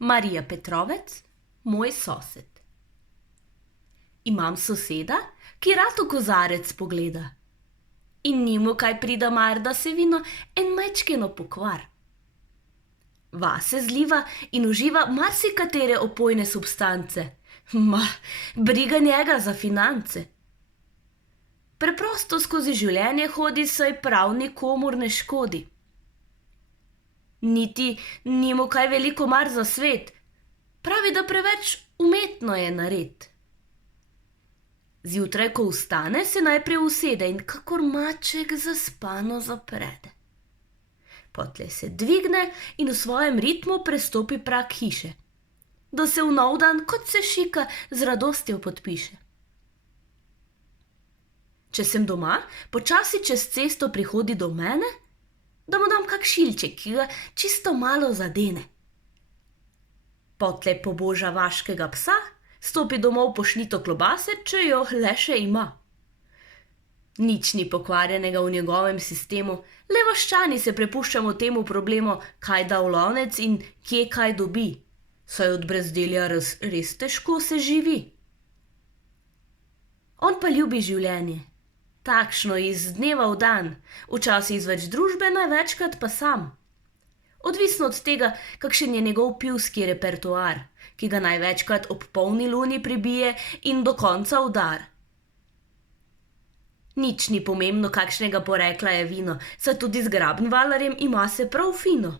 Marija Petrovec, moj sosed. Imam soseda, ki rad v kozarec pogleda. In ni mu kaj prida mar, da se vino en majčkeno pokvar. Vase zliva in uživa marsikatere opojne substance. Briga njega za finance. Preprosto skozi življenje hodi, saj prav nikomur ne škodi. Niti ni mu kaj veliko mar za svet, pravi, da preveč umetno je nared. Zjutraj, ko vstane, se najprej usede in kakor maček zaspano zaprede. Potlej se dvigne in v svojem ritmu prestopi prag hiše, da se v nov dan, kot se šika, z radostjo podpiše. Če sem doma, počasi čez cesto prihodi do mene, da mu dam kak šilček, ki ga čisto malo zadene. Potlej poboža vaškega psa, stopi domov po šnito klobase, če jo le še ima. Nič ni pokvarjenega v njegovem sistemu, le vaščani se prepuščamo temu problemu, kaj da v lonec in kje kaj dobi, saj od brezdelja res težko se živi. On pa ljubi življenje. Takšno iz dneva v dan, včasih iz več družbe, največkrat pa sam. Odvisno od tega, kakšen je njegov pivski repertoar, ki ga največkrat ob polni luni pribije in do konca udar. Nič ni pomembno, kakšnega porekla je vino, saj tudi z Grabenwallerjem ima se prav fino.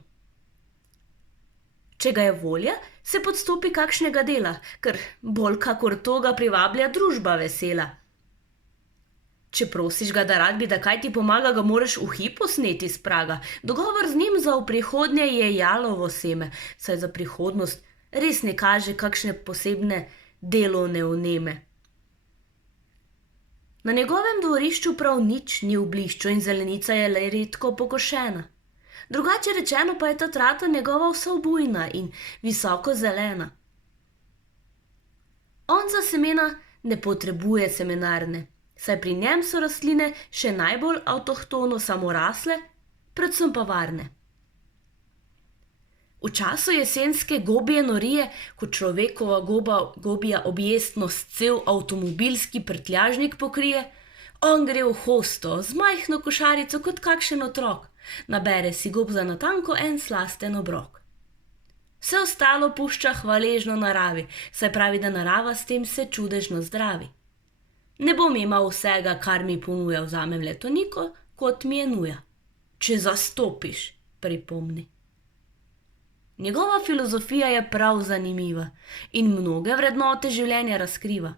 Če ga je volja, se podstopi kakšnega dela, ker bolj kakor to ga privablja družba vesela. Če prosiš ga, da rad bi, da kaj ti pomaga, ga moraš v hipu sneti s praga. Dogovor z njim za v prihodnje je jalovo seme, saj za prihodnost res ne kaže kakšne posebne delovne vneme. Na njegovem dvorišču prav nič ni v blišču in zelenica je le redko pokošena. Drugače rečeno pa je ta trata njegova vsebujna in visoko zelena. On za semena ne potrebuje semenarne, saj pri njem so rastline še najbolj avtohtono samorasle, predvsem pa varne. V času jesenske gobje norije, ko človekova gobja objestnost cel avtomobilski prtljažnik pokrije, on gre v hosto z majhno košarico kot kakšen otrok, nabere si gob za natanko en slasten obrok. Vse ostalo pušča hvaležno naravi, saj pravi, da narava s tem se čudežno zdravi. Ne bom imel vsega, kar mi ponuja, vzamem le toliko, kot mi je nuja. Če zastopiš, pripomni. Njegova filozofija je prav zanimiva in mnoge vrednote življenja razkriva.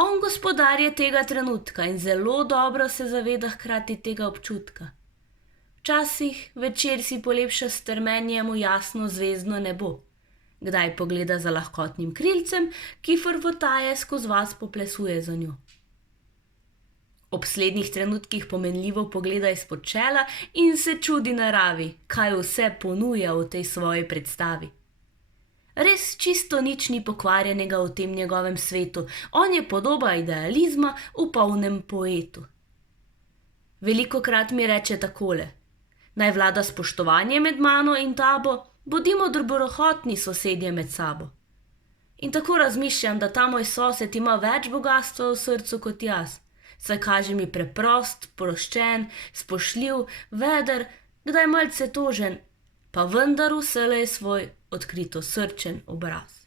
On gospodar je tega trenutka in zelo dobro se zaveda hkrati tega občutka. Včasih večer si polepša strmenjem v jasno zvezdno nebo. Kdaj pogleda za lahkotnim krilcem, ki frfotaje skozi vas poplesuje za njo. Ob slednjih trenutkih pomenljivo pogleda izpod čela in se čudi naravi, kaj vse ponuja v tej svoji predstavi. Res čisto nič ni pokvarjenega v tem njegovem svetu, on je podoba idealizma v polnem poetu. Velikokrat mi reče takole: naj vlada spoštovanje med mano in tabo, bodimo dobrohotni sosedje med sabo. In tako razmišljam, da ta moj sosed ima več bogastva v srcu kot jaz, saj kaže mi preprost, proščen, spoštljiv, veder, kdaj malce tožen, pa vendar vselej svoj odkrito srčen obraz.